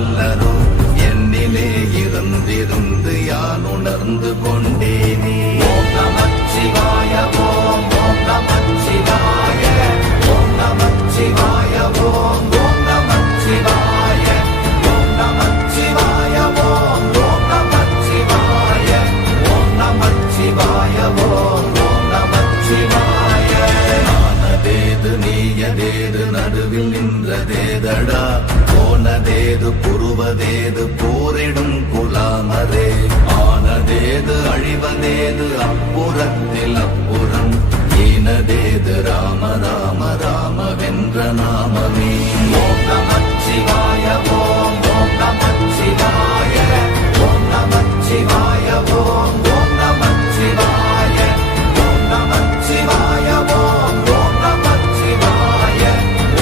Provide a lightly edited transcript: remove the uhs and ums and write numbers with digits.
அல்லரோ என்னிலே இருந்திருந்து யான் உணர்ந்து கொண்டேனே. ஓம் நமச்சிவாய ஓம் ஓம் நமச்சிவாய ஓம் நமச்சிவாய ஓம் ஓம் நமச்சிவாய ஓம் நமச்சிவாய ஓம் ஓம் நமச்சிவாய ஓம் நமச்சிவாய ஓம் ஓம் நமச்சிவாய. ஆனதேது நீயதேது நடுவில் நின்றதேதடா, போனதேது புருவதேது போரிடும் குலாமரே. ஆனதேது அழிவதேது அப்புறத்தில் அப்புறம், ஈனதேது ராம ராம ராம வென்ற நாமமே.